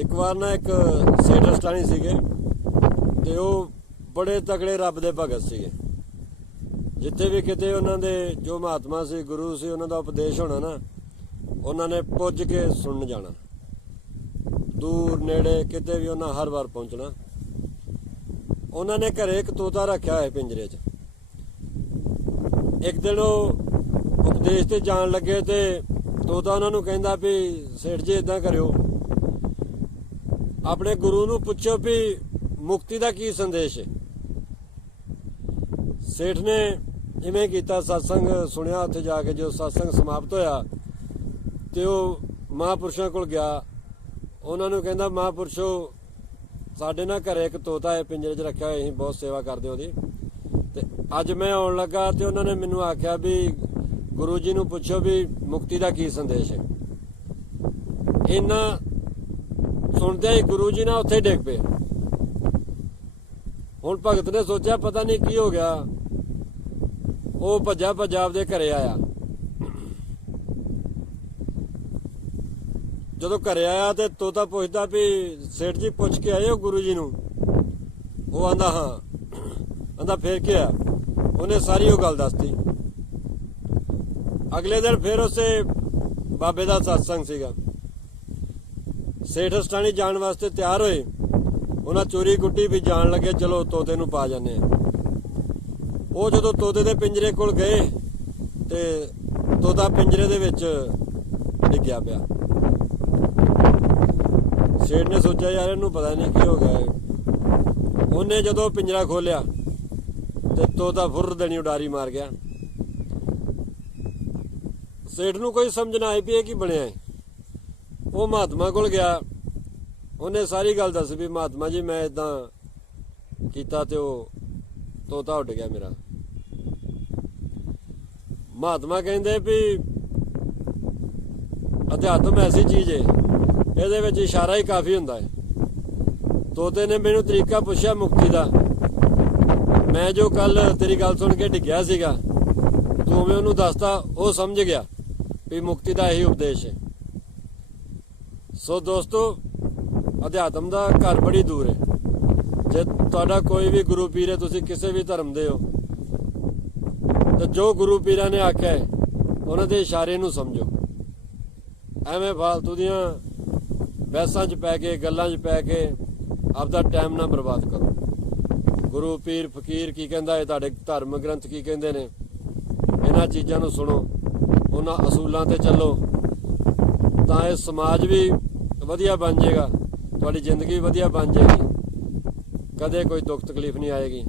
ਇੱਕ ਵਾਰ ਨਾ ਇੱਕ ਸੇਠਸਟਾਣੀ ਸੀਗੇ ਤੇ ਉਹ ਬੜੇ ਤਕੜੇ ਰੱਬ ਦੇ ਭਗਤ ਸੀਗੇ। ਜਿੱਥੇ ਵੀ ਕਿਤੇ ਉਹਨਾਂ ਦੇ ਜੋ ਮਹਾਤਮਾ ਸੀ, ਗੁਰੂ ਸੀ, ਉਹਨਾਂ ਦਾ ਉਪਦੇਸ਼ ਹੋਣਾ ਨਾ, ਉਹਨਾਂ ਨੇ ਪੁੱਜ ਕੇ ਸੁਣਨ ਜਾਣਾ। ਦੂਰ ਨੇੜੇ ਕਿਤੇ ਵੀ ਉਹਨਾਂ ਹਰ ਵਾਰ ਪਹੁੰਚਣਾ। ਉਹਨਾਂ ਨੇ ਘਰੇ ਇੱਕ ਤੋਤਾ ਰੱਖਿਆ ਹੋਇਆ ਪਿੰਜਰੇ 'ਚ। ਇੱਕ ਦਿਨ ਉਹ ਉਪਦੇਸ਼ ਤੇ ਜਾਣ ਲੱਗੇ ਤੇ ਤੋਤਾ ਉਹਨਾਂ ਨੂੰ ਕਹਿੰਦਾ ਵੀ, ਸੇਠ ਜੀ ਇਦਾਂ ਕਰਿਓ। ਆਪਣੇ ਗੁਰੂ ਨੂੰ ਪੁੱਛੋ ਵੀ ਮੁਕਤੀ ਦਾ ਕੀ ਸੰਦੇਸ਼ ਹੈ। ਸੇਠ ਨੇ ਇਵੇਂ ਕੀਤਾ, ਸਤਸੰਗ ਸੁਣਿਆ ਉੱਥੇ ਜਾ ਕੇ ਜੋ ਸਤਸੰਗ ਸਮਾਪਤ ਹੋਇਆ ਤੇ ਉਹ ਮਹਾਪੁਰਸ਼ਾਂ ਕੋਲ ਗਿਆ। ਉਹਨਾਂ ਨੂੰ ਕਹਿੰਦਾ, ਮਹਾਪੁਰਸ਼ੋ, ਸਾਡੇ ਨਾਲ ਘਰੇ ਇੱਕ ਤੋਤਾ ਹੈ, ਪਿੰਜਰੇ 'ਚ ਰੱਖਿਆ ਹੋਇਆ, ਅਸੀਂ ਬਹੁਤ ਸੇਵਾ ਕਰਦੇ ਉਹਦੀ। ਤੇ ਅੱਜ ਮੈਂ ਆਉਣ ਲੱਗਾ ਤੇ ਉਹਨਾਂ ਨੇ ਮੈਨੂੰ ਆਖਿਆ ਵੀ ਗੁਰੂ ਜੀ ਨੂੰ ਪੁੱਛੋ ਵੀ ਮੁਕਤੀ ਦਾ ਕੀ ਸੰਦੇਸ਼ ਹੈ। ਇਹਨਾਂ ਸੁਣਦਿਆਂ ਹੀ ਗੁਰੂ ਜੀ ਨਾਲ ਉੱਥੇ ਡਿੱਗ ਪਏ। ਹੁਣ ਭਗਤ ਨੇ ਸੋਚਿਆ ਪਤਾ ਨਹੀਂ ਕੀ ਹੋ ਗਿਆ। ਉਹ ਭੱਜਾ ਭੱਜਾ ਦੇ ਘਰੇ ਆਇਆ। ਜਦੋਂ ਘਰੇ ਆਇਆ ਤੇ ਤੋਤਾ ਪੁੱਛਦਾ ਵੀ, ਸੇਠ ਜੀ ਪੁੱਛ ਕੇ ਆਏ ਹੋ ਗੁਰੂ ਜੀ ਨੂੰ? ਉਹ ਆਂਦਾ, ਹਾਂ। ਆਂਦਾ, ਫੇਰ ਕੀ ਆ ਉਹਨੇ ਸਾਰੀ ਉਹ ਗੱਲ ਦੱਸਤੀ। ਅਗਲੇ ਦਿਨ ਫਿਰ ਉਸੇ ਬਾਬੇ ਦਾ satsang ਸੀਗਾ। ਸੇਠ ਸਟਾਣੀ ਜਾਣ ਵਾਸਤੇ ਤਿਆਰ ਹੋਏ। ਉਹਨਾਂ ਚੋਰੀ ਗੁੱਟੀ ਵੀ ਜਾਣ ਲੱਗੇ, ਚਲੋ ਤੋਤੇ ਨੂੰ ਪਾ ਜਾਂਦੇ ਆ। ਉਹ ਜਦੋਂ ਤੋਤੇ ਦੇ ਪਿੰਜਰੇ ਕੋਲ ਗਏ ਤੇ ਤੋਤਾ ਪਿੰਜਰੇ ਦੇ ਵਿੱਚ ਡਿੱਗਿਆ ਪਿਆ। ਸੇਠ ਨੇ ਸੋਚਿਆ, ਯਾਰ, ਇਹਨੂੰ ਪਤਾ ਨਹੀਂ ਕੀ ਹੋ ਗਿਆ ਹੈ। ਉਹਨੇ ਜਦੋਂ ਪਿੰਜਰਾ ਖੋਲਿਆ ਤੇ ਤੋਤਾ ਫੁਰ ਦੇਣੀ ਉਡਾਰੀ ਮਾਰ ਗਿਆ। ਸੇਠ ਨੂੰ ਕੋਈ ਸਮਝ ਨਾ ਆਈ ਵੀ ਇਹ ਕੀ ਬਣਿਆ ਹੈ ਉਹ ਮਹਾਤਮਾ ਕੋਲ ਗਿਆ। ਉਹਨੇ ਸਾਰੀ ਗੱਲ ਦੱਸ ਵੀ ਮਹਾਤਮਾ ਜੀ, ਮੈਂ ਇਦਾਂ ਕੀਤਾ ਤੇ ਉਹ ਤੋਤਾ ਉੱਡ ਗਿਆ ਮੇਰਾ। ਮਹਾਤਮਾ ਕਹਿੰਦੇ ਵੀ ਅਧਿਆਤਮ ਐਸੀ ਚੀਜ਼ ਏ, ਇਹਦੇ ਵਿੱਚ ਇਸ਼ਾਰਾ ਹੀ ਕਾਫੀ ਹੁੰਦਾ ਹੈ ਤੋਤੇ ਨੇ ਮੈਨੂੰ ਤਰੀਕਾ ਪੁੱਛਿਆ ਮੁਕਤੀ ਦਾ। ਮੈਂ ਜੋ ਕੱਲ ਤੇਰੀ ਗੱਲ ਸੁਣ ਕੇ ਡਿੱਗਿਆ ਸੀਗਾ, ਤੂੰ ਮੈਂ ਉਹਨੂੰ ਦੱਸਤਾ, ਉਹ ਸਮਝ ਗਿਆ ਵੀ ਮੁਕਤੀ ਦਾ ਇਹੀ ਉਪਦੇਸ਼ ਹੈ ਸੋ ਦੋਸਤੋ, ਅਧਿਆਤਮ ਦਾ ਘਰ ਬੜੀ ਦੂਰ ਹੈ। ਜੇ ਤੁਹਾਡਾ ਕੋਈ ਵੀ ਗੁਰੂ ਪੀਰ ਹੈ, ਤੁਸੀਂ ਕਿਸੇ ਵੀ ਧਰਮ ਦੇ ਹੋ। ਤਾਂ ਜੋ ਗੁਰੂ ਪੀਰਾਂ ਨੇ ਆਖਿਆ ਹੈ, ਉਹਨਾਂ ਦੇ ਇਸ਼ਾਰੇ ਨੂੰ ਸਮਝੋ। ਐਵੇਂ ਫਾਲਤੂ ਦੀਆਂ ਬਹਿਸਾਂ 'ਚ ਪੈ ਕੇ, ਗੱਲਾਂ 'ਚ ਪੈ ਕੇ ਆਪਦਾ ਟਾਈਮ ਨਾ ਬਰਬਾਦ ਕਰੋ। ਗੁਰੂ ਪੀਰ ਫਕੀਰ ਕੀ ਕਹਿੰਦਾ ਹੈ, ਤੁਹਾਡੇ ਧਰਮ ਗ੍ਰੰਥ ਕੀ ਕਹਿੰਦੇ ਨੇ? ਇਹਨਾਂ ਚੀਜ਼ਾਂ ਨੂੰ ਸੁਣੋ, ਉਹਨਾਂ ਅਸੂਲਾਂ ਤੇ ਚੱਲੋ। ਤਾਂ ਇਹ ਸਮਾਜ ਵੀ ਵਧੀਆ ਬਣ ਜਾਏਗਾ ਤੁਹਾਡੀ ਜ਼ਿੰਦਗੀ ਵਧੀਆ ਬਣ ਜਾਏਗੀ। ਕਦੇ ਕੋਈ ਦੁੱਖ ਤਕਲੀਫ ਨਹੀਂ ਆਏਗੀ।